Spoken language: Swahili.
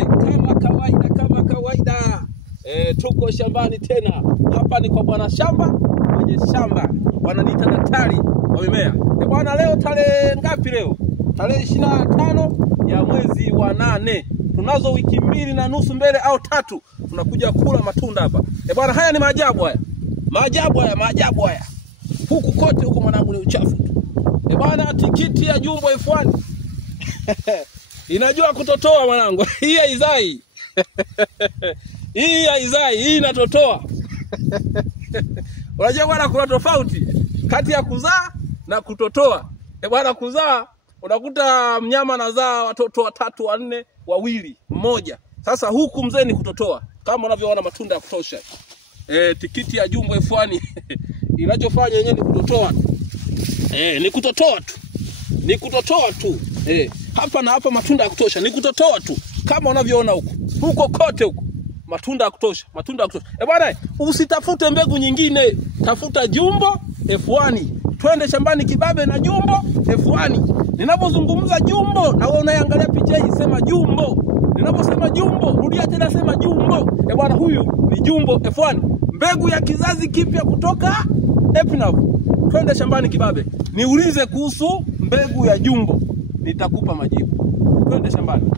kama kawaida. Tuko shambani tena. Hapa ni kwa bwana shamba, mwenye shamba. Wananiita daktari wa mimea. Bwana, leo tarehe ngapi leo? Tarehe 25 ya mwezi wa 8. Tunazo wiki 2.5 mbele au 3. Tunakuja kula matunda hapa. Bwana, haya ni maajabu haya. Maajabu haya. Huku kote huko mwanangu ni uchafu tu. Bwana, tikiti ya Jumbo F1 inajua kutotoa mwanangu. Hii haizai. Hii inatotoa. Unajua bwana, kuna tofauti kati ya kuzaa na kutotoa. Bwana, kuzaa unakuta mnyama anazaa watoto 3, 4, 2, 1. Sasa huku mzee ni kutotoa. Kama unavyoona matunda ya kutosha. Tikiti ya Jumbo F1 inachofanya yenyewe ni kutotoa. Ni kutotoa tu. Hapa na hapa matunda ya kutosha, ni kutotoa tu. Kama unavyoona huko kote huko matunda ya kutosha. Bwana, usitafute mbegu nyingine, tafuta Jumbo F1. Twende shambani kibabe na Jumbo F1. Ninapozungumza Jumbo na wewe unaangalia picha hii, sema Jumbo. Ninaposema Jumbo, rudia tena, sema Jumbo. Bwana, huyu ni Jumbo F1, mbegu ya kizazi kipya kutoka Epinav. Twende shambani kibabe, niulize kuhusu mbegu ya Jumbo, nitakupa majibu. Twende shambani.